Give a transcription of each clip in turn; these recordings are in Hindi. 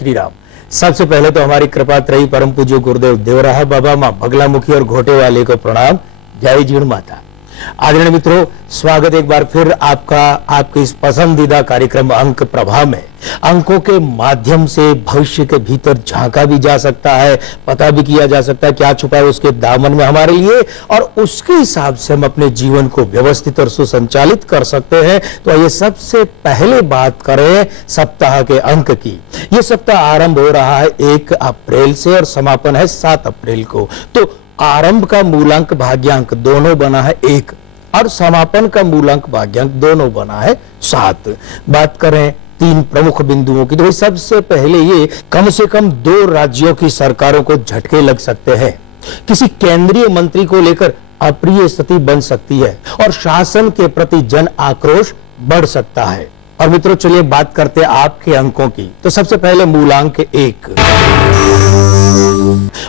श्री राम। सबसे पहले तो हमारी कृपा त्रयी परम पूज्य गुरुदेव देवराहा बाबा, मां बगलामुखी और घोटे वाले को प्रणाम। जय जीण माता। आदरणीय मित्रों, स्वागत एक बार फिर आपका आपके इस पसंदीदा कार्यक्रम अंक प्रभा में। अंकों के माध्यम से भविष्य के भीतर झांका भी जा सकता है, पता भी किया जा सकता है क्या छुपा है उसके दामन में हमारे लिए, और उसके हिसाब से हम अपने जीवन को व्यवस्थित और सुसंचालित कर सकते हैं। तो आइए सबसे पहले बात करें सप्ताह के अंक की। ये सप्ताह आरंभ हो रहा है 1 अप्रैल से और समापन है 7 अप्रैल को। तो आरंभ का मूलांक भाग्यांक दोनों बना है 1 और समापन का मूलांक भाग्यांक दोनों बना है 7। बात करें 3 प्रमुख बिंदुओं की, तो सबसे पहले ये कम से कम 2 राज्यों की सरकारों को झटके लग सकते हैं। किसी केंद्रीय मंत्री को लेकर अप्रिय स्थिति बन सकती है और शासन के प्रति जन आक्रोश बढ़ सकता है। और मित्रों चलिए बात करते हैं आपके अंकों की। तो सबसे पहले मूलांक 1,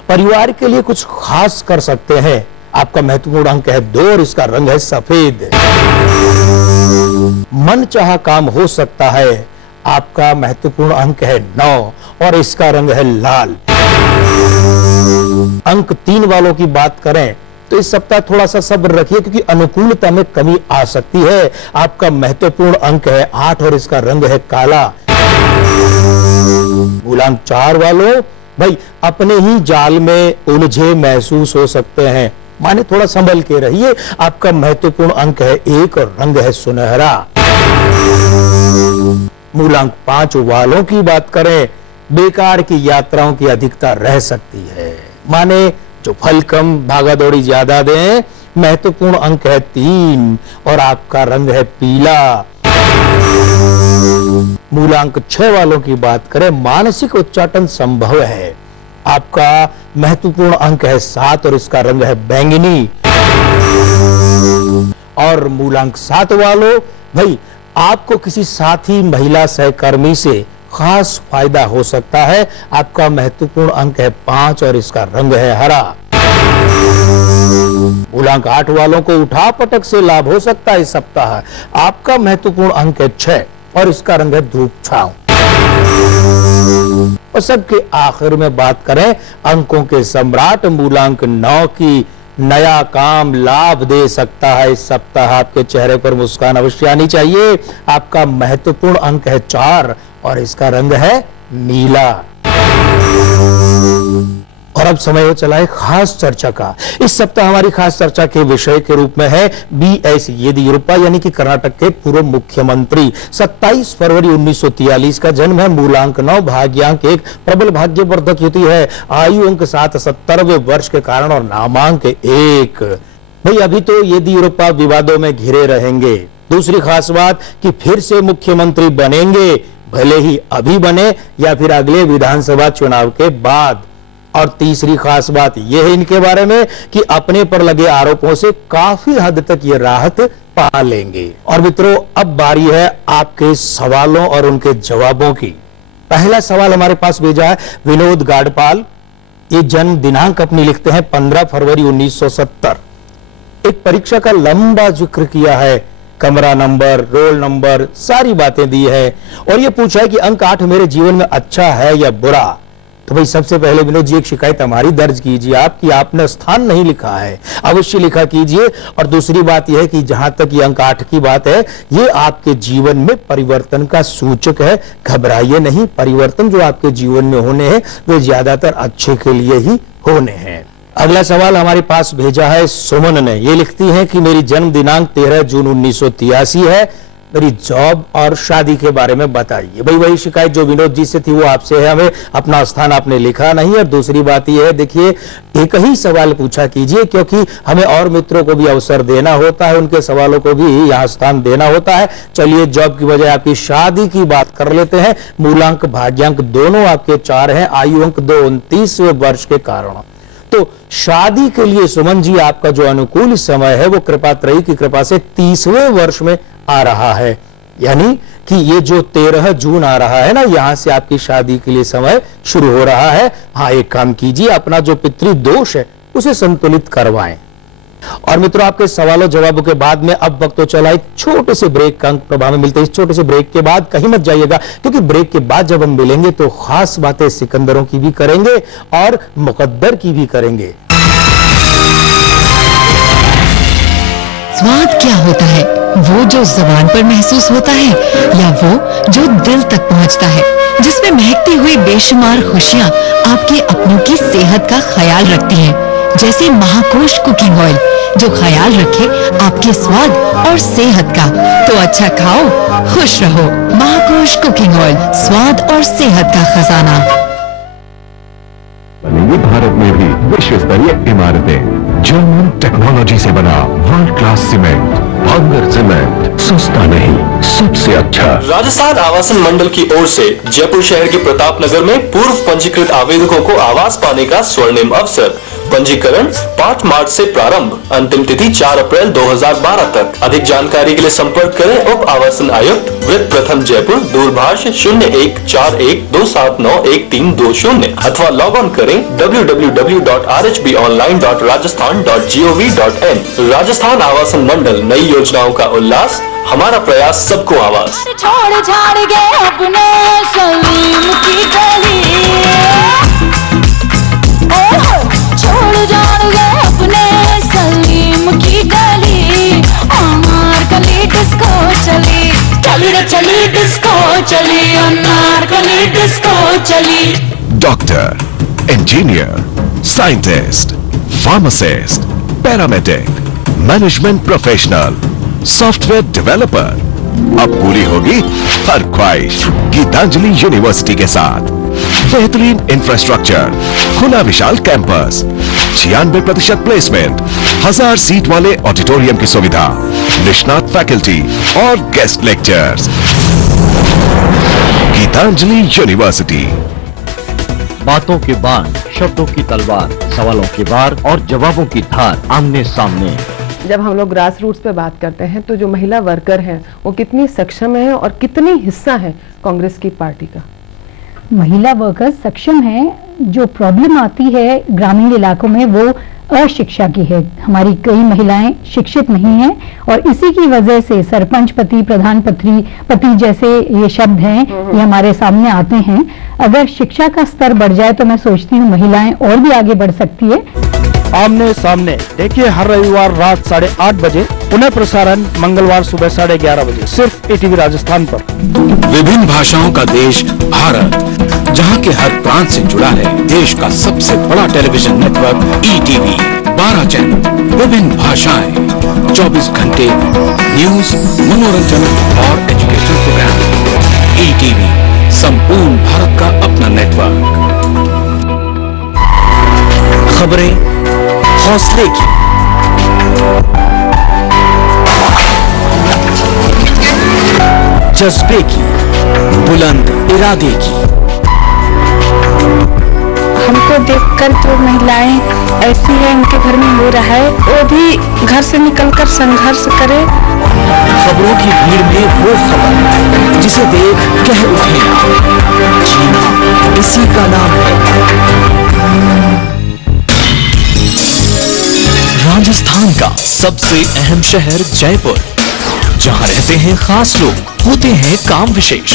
परिवार के लिए कुछ खास कर सकते हैं। आपका महत्वपूर्ण अंक है 2 और इसका रंग है सफेद। मन चाहा काम हो सकता है। आपका महत्वपूर्ण अंक है 9 और इसका रंग है लाल। अंक 3 वालों की बात करें तो इस सप्ताह थोड़ा सा सब्र रखिए क्योंकि अनुकूलता में कमी आ सकती है। आपका महत्वपूर्ण अंक है 8 और इसका रंग है काला। मूलांक 4 वालों, भाई अपने ही जाल में उलझे महसूस हो सकते हैं, माने थोड़ा संभल के रहिए। आपका महत्वपूर्ण अंक है 1 और रंग है सुनहरा। मूलांक 5 वालों की बात करें, बेकार की यात्राओं की अधिकता रह सकती है, माने जो फल कम भागा दौड़ी ज्यादा दें। महत्वपूर्ण अंक है 3 और आपका रंग है पीला। मूलांक 6 वालों की बात करें, मानसिक उच्चाटन संभव है। आपका महत्वपूर्ण अंक है 7 और इसका रंग है बैंगनी। और मूलांक 7 वालों, भाई आपको किसी साथी महिला सहकर्मी से खास फायदा हो सकता है। आपका महत्वपूर्ण अंक है 5 और इसका रंग है हरा। मूलांक 8 वालों को उठा पटक से लाभ हो सकता है इस सप्ताह। आपका महत्वपूर्ण अंक है 6 और इसका रंग है धूप छांव। और सबके आखिर में बात करें अंकों के सम्राट मूलांक 9 की, नया काम लाभ दे सकता है इस सप्ताह। आपके चेहरे पर मुस्कान अवश्य आनी चाहिए। आपका महत्वपूर्ण अंक है 4 और इसका रंग है नीला। और अब समय हो चला है खास चर्चा का। इस सप्ताह हमारी खास चर्चा के विषय के रूप में है BS येदियुरप्पा यानी कि कर्नाटक के पूर्व मुख्यमंत्री। 27 फरवरी 1943 का जन्म है। मूलांक 9, भाग्यांक 1, प्रबल भाग्यवर्धक युति है। आयु अंक 7, 70वें वर्ष के कारण और नामांक 1। भाई अभी तो येदियुरप्पा विवादों में घिरे रहेंगे। दूसरी खास बात कि फिर से मुख्यमंत्री बनेंगे, भले ही अभी बने या फिर अगले विधानसभा चुनाव के बाद। और तीसरी खास बात यह है इनके बारे में कि अपने पर लगे आरोपों से काफी हद तक ये राहत पा लेंगे। और मित्रों अब बारी है आपके सवालों और उनके जवाबों की। पहला सवाल हमारे पास भेजा है विनोद गाडपाल। ये जन्म दिनांक अपनी लिखते हैं 15 फरवरी 1970। एक परीक्षा का लंबा जिक्र किया है, कमरा नंबर, रोल नंबर, सारी बातें दी है और ये पूछा है कि अंक 8 मेरे जीवन में अच्छा है या बुरा। तो भाई सबसे पहले विनोद जी एक शिकायत हमारी दर्ज कीजिए आप कि आपने स्थान नहीं लिखा है, अवश्य लिखा कीजिए। और दूसरी बात यह है कि जहां तक ये अंक 8 की बात है, ये आपके जीवन में परिवर्तन का सूचक है। घबराइए नहीं, परिवर्तन जो आपके जीवन में होने हैं वे ज्यादातर अच्छे के लिए ही होने हैं। अगला सवाल हमारे पास भेजा है सुमन ने। ये लिखती हैं कि मेरी जन्म दिनांक 13 जून 1983 है। मेरी जॉब और शादी के बारे में बताइए। भाई वही शिकायत जो विनोद जी से थी वो आपसे है, हमें अपना स्थान आपने लिखा नहीं। और दूसरी बात यह है, देखिए एक ही सवाल पूछा कीजिए क्योंकि हमें और मित्रों को भी अवसर देना होता है, उनके सवालों को भी यहाँ स्थान देना होता है। चलिए जॉब की बजाय आपकी शादी की बात कर लेते हैं। मूलांक भाग्यांक दोनों आपके 4 हैं। आयु अंक 2, 29वें वर्ष के कारण। तो शादी के लिए सुमन जी आपका जो अनुकूल समय है वो कृपा त्रयी की कृपा से 30वें वर्ष में आ रहा है, यानी कि ये जो 13 जून आ रहा है ना, यहां से आपकी शादी के लिए समय शुरू हो रहा है। हाँ एक काम कीजिए, अपना जो पितृदोष है उसे संतुलित करवाएं। और मित्रों, आपके सवालों जवाबों के बाद में अब वक्त तो चला एक छोटे से ब्रेक का। अंक प्रभाव में मिलते हैं इस छोटे से ब्रेक के बाद। कहीं मत जाइएगा, क्योंकि ब्रेक के बाद जब हम मिलेंगे तो खास बातें सिकंदरों की भी करेंगे और मुकद्दर की भी करेंगे। स्वाद क्या होता है? वो जो जुबान पर महसूस होता है या वो जो दिल तक पहुंचता है, जिसमें महकती हुई बेशुमार खुशियां आपके अपनों की सेहत का ख्याल रखती हैं, जैसे महाकोश कुकिंग ऑयल, जो ख्याल रखे आपके स्वाद और सेहत का। तो अच्छा खाओ, खुश रहो। महाकोश कुकिंग ऑयल, स्वाद और सेहत का खजाना। बनेंगी भारत में भी विश्व स्तरीय इमारतें। जर्मन टेक्नोलॉजी से बना वर्ल्ड क्लास सीमेंट, भांगर सीमेंट, सस्ता नहीं सबसे अच्छा। राजस्थान आवासन मंडल की ओर से जयपुर शहर के प्रताप नगर में पूर्व पंजीकृत आवेदकों को आवास पाने का स्वर्णिम अवसर। पंजीकरण 5 मार्च से प्रारंभ, अंतिम तिथि 4 अप्रैल 2012 तक। अधिक जानकारी के लिए संपर्क करें उप आवासन आयुक्त वृत्त प्रथम जयपुर, दूरभाष 014827911320 अथवा लॉग ऑन करें www.rhbonline.rajasthan.gov.in। राजस्थान आवासन मंडल, नई योजनाओं का उल्लास, हमारा प्रयास सबको आवास। छोड़ छाड़ गए अपने सलीम की गली, छोड़ जाड़ गए अपने सलीम की गली। अनारकली डिस्को चली, चली रे चली डिस्को चली, अनारकली डिस्को चली। Doctor, engineer, scientist, pharmacist, paramedic, management professional, software developer, अब पूरी होगी हर ख्वाहिश गीतांजलि यूनिवर्सिटी के साथ। बेहतरीन इंफ्रास्ट्रक्चर, खुला विशाल कैंपस, 96% प्लेसमेंट, 1000 सीट वाले ऑडिटोरियम की सुविधा, निष्णात फैकल्टी और गेस्ट लेक्चर्स। गीतांजलि यूनिवर्सिटी। बातों के बाण, शब्दों की तलवार, सवालों के बार और जवाबों की धार, आमने सामने। जब हम लोग ग्रास रूट्स पे बात करते हैं तो जो महिला वर्कर हैं वो कितनी सक्षम है और कितनी हिस्सा है कांग्रेस की पार्टी का? महिला वर्कर्स सक्षम है। जो प्रॉब्लम आती है ग्रामीण इलाकों में वो अशिक्षा की है। हमारी कई महिलाएं शिक्षित नहीं हैं और इसी की वजह से सरपंच पति, प्रधान पति जैसे ये शब्द हैं ये हमारे सामने आते हैं। अगर शिक्षा का स्तर बढ़ जाए तो मैं सोचती हूँ महिलाएं और भी आगे बढ़ सकती है। आमने सामने देखिए हर रविवार रात 8:30 बजे, पुनः प्रसारण मंगलवार सुबह 11:30 बजे, सिर्फ ईटीवी राजस्थान पर। विभिन्न भाषाओं का देश भारत, जहां के हर प्रांत से जुड़ा है देश का सबसे बड़ा टेलीविजन नेटवर्क ईटीवी। 12 चैनल, विभिन्न भाषाएं, 24 घंटे न्यूज, मनोरंजन और एजुकेशनल प्रोग्राम। ईटीवी, संपूर्ण भारत का अपना नेटवर्क। खबरें हौसले की, जज्बे की, बुलंद इरादे की। हमको देखकर जो महिलाएं ऐसी हैं, उनके घर में हो रहा है, वो भी घर से निकलकर संघर्ष करे। खबरों की भीड़ में वो खबर जिसे देख कह उठे, जीना इसी का नाम है। राजस्थान का सबसे अहम शहर जयपुर, जहां रहते हैं खास लोग, होते हैं काम विशेष,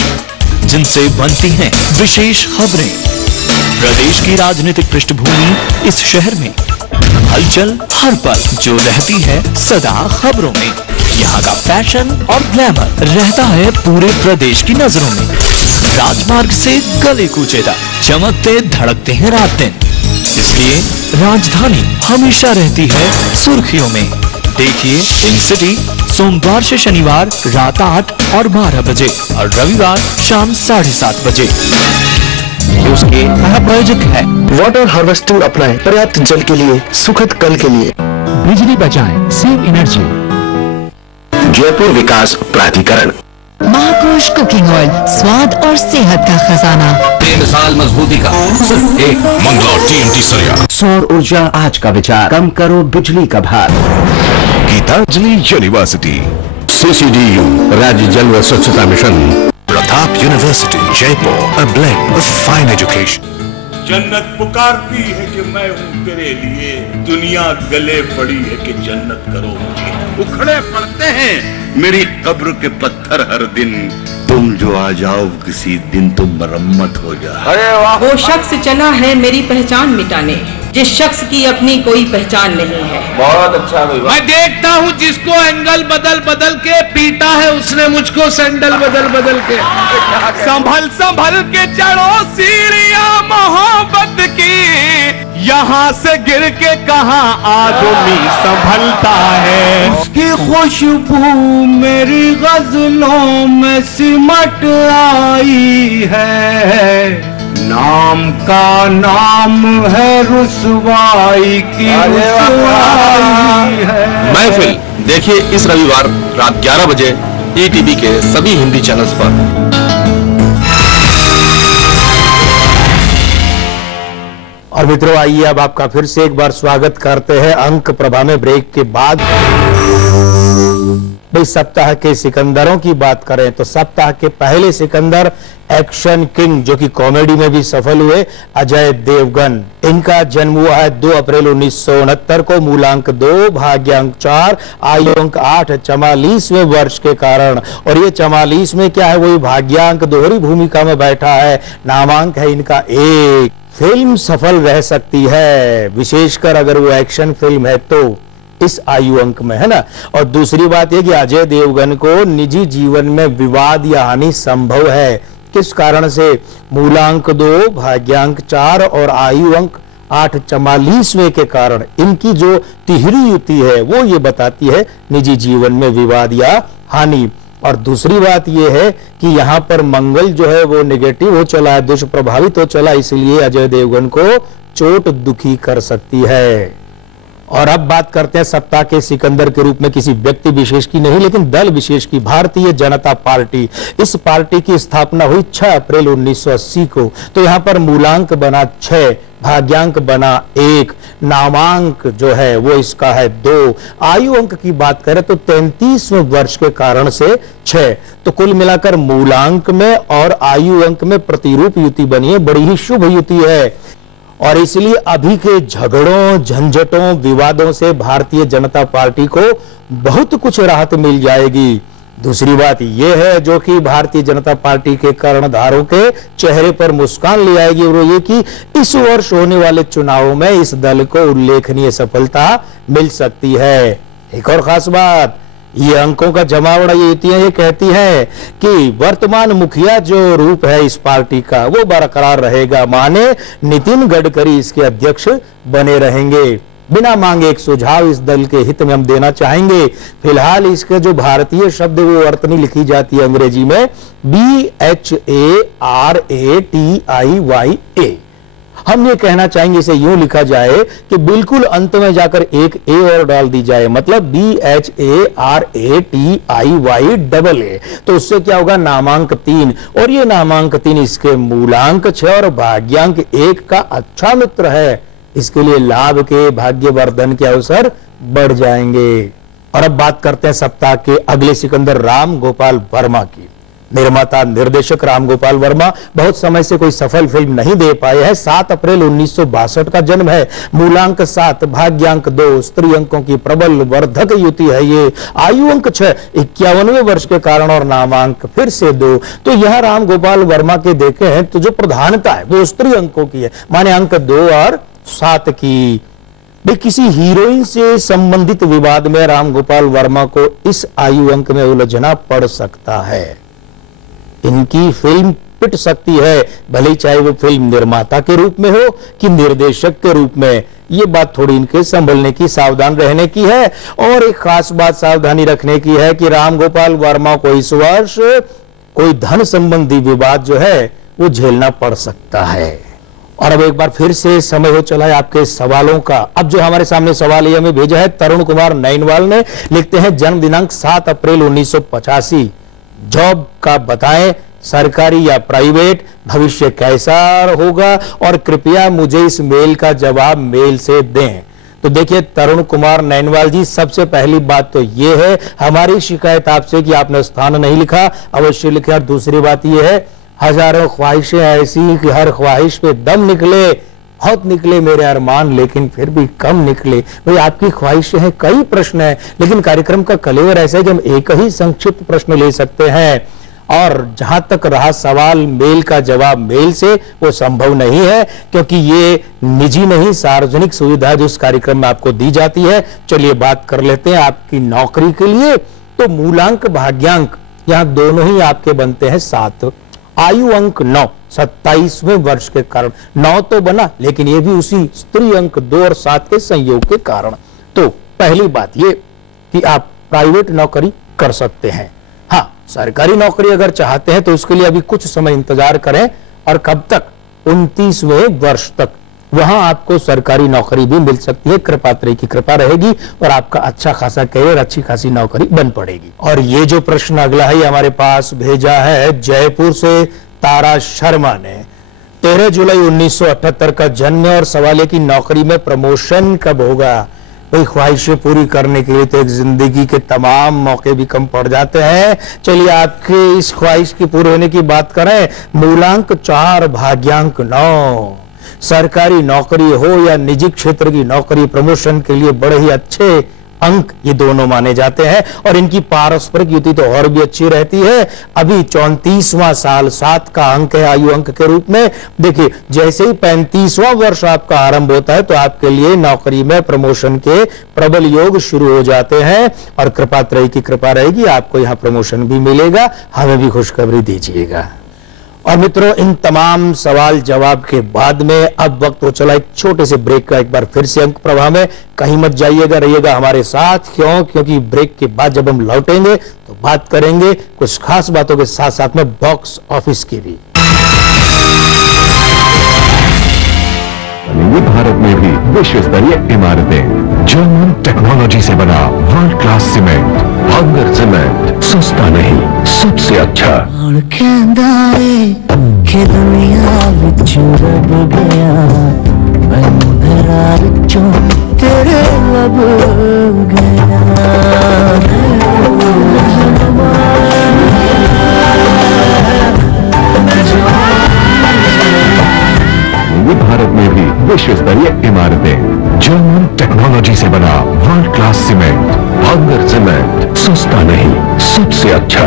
जिनसे बनती हैं विशेष खबरें। प्रदेश की राजनीतिक पृष्ठभूमि इस शहर में, हलचल हर पल जो रहती है सदा खबरों में। यहाँ का फैशन और ग्लैमर रहता है पूरे प्रदेश की नजरों में। राजमार्ग से गले कूचे तक चमकते धड़कते हैं रात दिन, इसलिए राजधानी हमेशा रहती है सुर्खियों में। देखिए इन सिटी सोमवार से शनिवार रात 8 और 12 बजे और रविवार शाम 7:30 बजे। उसके प्रायोजक है वाटर हार्वेस्टिंग अपनाएं, पर्याप्त जल के लिए, सुखद कल के लिए। बिजली बचाएं, सेव एनर्जी। जयपुर विकास प्राधिकरण। महाकोश कुकिंग ऑयल, स्वाद और सेहत का खजाना। 3 साल मजबूती का सिर्फ एक मंगलौर टीएमटी सरिया। सौर ऊर्जा आज का विचार, कम करो बिजली का भार। गीतांजलि यूनिवर्सिटी। CCDU, राज्य जल व स्वच्छता mission. Pratap university Jaipur, a blend of fine education. जन्नत पुकारती है कि मैं हूँ तेरे लिए, दुनिया गले पड़ी है कि जन्नत करो मुझे। उखड़े पड़ते हैं मेरी कब्र के पत्थर हर दिन, तुम जो आ जाओ किसी दिन तो मरम्मत हो जाए। अरे वाह! वो शख्स चला है मेरी पहचान मिटाने, जिस शख्स की अपनी कोई पहचान नहीं है। बहुत अच्छा भाई। मैं देखता हूँ जिसको एंगल बदल बदल के पीटा है, उसने मुझको सैंडल बदल बदल के। संभल संभल के चढ़ो सीढ़ियां मोहब्बत की, यहाँ से गिर के कहाँ आदमी संभलता है। उसकी खुशबू मेरी गजलों में सिमट आई है, नाम का नाम है रुसवाई की रुसवाई है। महफिल देखिए इस रविवार रात 11 बजे ETV के सभी हिंदी चैनल्स पर। और मित्रों, आइए अब आपका फिर से एक बार स्वागत करते हैं अंक प्रभा में ब्रेक के बाद। भाई, सप्ताह के सिकंदरों की बात करें तो सप्ताह के पहले सिकंदर एक्शन किंग, जो कि कॉमेडी में भी सफल हुए, अजय देवगन। इनका जन्म हुआ है 2 अप्रैल 1969 को, मूलांक 2, भाग्यांक 4, आयु अंक 8, 44वें वर्ष के कारण। और ये 44 में क्या है, वही भाग्यांक दोहरी भूमिका में बैठा है। नामांक है इनका 1। फिल्म सफल रह सकती है, विशेषकर अगर वो एक्शन फिल्म है तो, इस आयु अंक में, है ना। और दूसरी बात यह कि अजय देवगन को निजी जीवन में विवाद या हानि संभव है। किस कारण से? मूलांक 2, भाग्यांक 4 और आयु अंक 8, 44वें के कारण। इनकी जो तिहरी युति है वो ये बताती है निजी जीवन में विवाद या हानि। और दूसरी बात यह है कि यहाँ पर मंगल जो है वो नेगेटिव हो चला है, दुष्प्रभावित हो चला, इसलिए अजय देवगन को चोट दुखी कर सकती है। और अब बात करते हैं सप्ताह के सिकंदर के रूप में किसी व्यक्ति विशेष की नहीं, लेकिन दल विशेष की, भारतीय जनता पार्टी। इस पार्टी की स्थापना हुई 6 अप्रैल 1980 को। तो यहाँ पर मूलांक बना 6, भाग्यांक बना 1, नामांक जो है वो इसका है 2। आयु अंक की बात करें तो 33वें वर्ष के कारण से 6। तो कुल मिलाकर मूलांक में और आयु अंक में प्रतिरूप युति बनी है, बड़ी ही शुभ युति है। और इसलिए अभी के झगड़ों, झंझटों, विवादों से भारतीय जनता पार्टी को बहुत कुछ राहत मिल जाएगी। दूसरी बात यह है जो कि भारतीय जनता पार्टी के कर्णधारों के चेहरे पर मुस्कान ले आएगी, वो ये कि इस वर्ष होने वाले चुनावों में इस दल को उल्लेखनीय सफलता मिल सकती है। एक और खास बात, ये अंकों का जमावड़ा, ये युतियां ये कहती है कि वर्तमान मुखिया जो रूप है इस पार्टी का वो बरकरार रहेगा, माने नितिन गडकरी इसके अध्यक्ष बने रहेंगे। बिना मांगे एक सुझाव इस दल के हित में हम देना चाहेंगे। फिलहाल इसके जो भारतीय शब्द वो वर्तनी लिखी जाती है अंग्रेजी में BHARATIYA। हम ये कहना चाहेंगे इसे यूं लिखा जाए कि बिल्कुल अंत में जाकर एक ए और डाल दी जाए, मतलब BHARATIYAA। तो उससे क्या होगा, नामांक 3। और ये नामांक 3 इसके मूलांक 6 और भाग्यांक 1 का अच्छा मित्र है। इसके लिए लाभ के, भाग्यवर्धन के अवसर बढ़ जाएंगे। और अब बात करते हैं सप्ताह के अगले सिकंदर, राम गोपाल वर्मा की। निर्माता निर्देशक राम गोपाल वर्मा बहुत समय से कोई सफल फिल्म नहीं दे पाए हैं। 7 अप्रैल 1962 का जन्म है, मूलांक 7, भाग्यांक 2, स्त्री अंकों की प्रबल वर्धक युति है ये। आयु अंक 6, 51वें वर्ष के कारण और नामांक फिर से 2। तो यह राम गोपाल वर्मा के देखे हैं तो जो प्रधानता है वो स्त्री अंकों की है, माने अंक 2 और 7 की। किसी हीरोइन से संबंधित विवाद में राम गोपाल वर्मा को इस आयु अंक में उलझना पड़ सकता है। इनकी फिल्म पिट सकती है, भले चाहे वो फिल्म निर्माता के रूप में हो कि निर्देशक के रूप में। ये बात थोड़ी इनके संभलने की, सावधान रहने की है। और एक खास बात सावधानी रखने की है कि राम गोपाल वर्मा को इस वर्ष कोई धन संबंधी विवाद जो है वो झेलना पड़ सकता है। और अब एक बार फिर से समय हो चला है आपके सवालों का। अब जो हमारे सामने सवाल ये हमें भेजा है तरुण कुमार नैनवाल ने, लिखते हैं जन्म दिनांक 7 अप्रैल 1985, जॉब का बताएं, सरकारी या प्राइवेट, भविष्य कैसा होगा, और कृपया मुझे इस मेल का जवाब मेल से दें। तो देखिए तरुण कुमार नैनवाल जी, सबसे पहली बात तो ये है, हमारी शिकायत आपसे कि आपने स्थान नहीं लिखा, अवश्य लिखें। और दूसरी बात ये है, हजारों ख्वाहिशें ऐसी कि हर ख्वाहिश पे दम निकले, बहुत निकले मेरे अरमान लेकिन फिर भी कम निकले। भाई आपकी ख्वाहिशें हैं, कई प्रश्न हैं, लेकिन कार्यक्रम का कलेवर ऐसा है कि हम एक ही संक्षिप्त प्रश्न ले सकते हैं, और जहां तक रहा सवाल मेल का जवाब मेल से, वो संभव नहीं है क्योंकि ये निजी नहीं सार्वजनिक सुविधा जो इस कार्यक्रम में आपको दी जाती है। चलिए बात कर लेते हैं आपकी नौकरी के लिए। तो मूलांक भाग्यांक यहाँ दोनों ही आपके बनते हैं 7, आयु अंक 9, 27वें वर्ष के कारण 9 तो बना, लेकिन ये भी उसी स्त्री अंक 2 और 7 के संयोग के कारण। तो पहली बात ये कि आप प्राइवेट नौकरी कर सकते हैं। हाँ, सरकारी नौकरी अगर चाहते हैं तो उसके लिए अभी कुछ समय इंतजार करें, और कब तक, 29वें वर्ष तक वहां आपको सरकारी नौकरी भी मिल सकती है। कृपात्री की कृपा रहेगी और आपका अच्छा खासा करियर, अच्छी खासी नौकरी बन पड़ेगी। और ये जो प्रश्न अगला है हमारे पास भेजा है जयपुर से तारा शर्मा ने। 13 जुलाई 1978 का जन्म और सवाल है कि नौकरी में प्रमोशन कब होगा। भाई ख्वाहिशें पूरी करने के लिए तो एक जिंदगी के तमाम मौके भी कम पड़ जाते हैं। चलिए आपके इस ख्वाहिश की पूरी होने की बात करें। मूलांक 4, भाग्यांक 9, सरकारी नौकरी हो या निजी क्षेत्र की नौकरी, प्रमोशन के लिए बड़े ही अच्छे अंक ये दोनों माने जाते हैं, और इनकी पारस्परिक युति तो और भी अच्छी रहती है। अभी 34वां साल, 7 का अंक है आयु अंक के रूप में। देखिए, जैसे ही 35वां वर्ष आपका आरंभ होता है तो आपके लिए नौकरी में प्रमोशन के प्रबल योग शुरू हो जाते हैं, और कृपात्रयी की कृपा रहेगी, आपको यहाँ प्रमोशन भी मिलेगा। हमें भी खुशखबरी दीजिएगा। और मित्रों, इन तमाम सवाल जवाब के बाद में अब वक्त हो चला एक छोटे से ब्रेक का। एक बार फिर से अंक प्रवाह में कहीं मत जाइएगा, रहिएगा हमारे साथ। क्योंकि ब्रेक के बाद जब हम लौटेंगे तो बात करेंगे कुछ खास बातों के साथ साथ में बॉक्स ऑफिस की भी। भारत में भी विश्व स्तरीय इमारतें जर्मन टेक्नोलॉजी से बना वर्ल्ड क्लास सीमेंट, भांगर सीमेंट, सस्ता नहीं सबसे अच्छा। तेरे लब गया भारत में भी विश्व स्तरीय इमारतें जर्मन टेक्नोलॉजी से बना वर्ल्ड क्लास सीमेंट, भांगर सीमेंट, सस्ता नहीं सबसे अच्छा।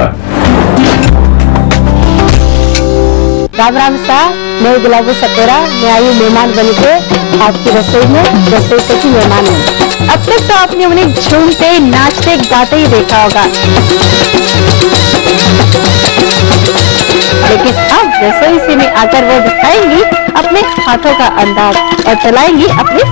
राम राम साहब, मैं गुलाबो सपेरा, मैं आई मेहमान बनके आपकी रसोई में रसोई से की मेहमान हूँ। अब तक तो आपने उन्हें झूमते, नाचते, गाते ही देखा होगा, लेकिन अब रसोई से में आकर वो दिखाएंगी अपने हाथों का अंदाज और चलाएंगी अपने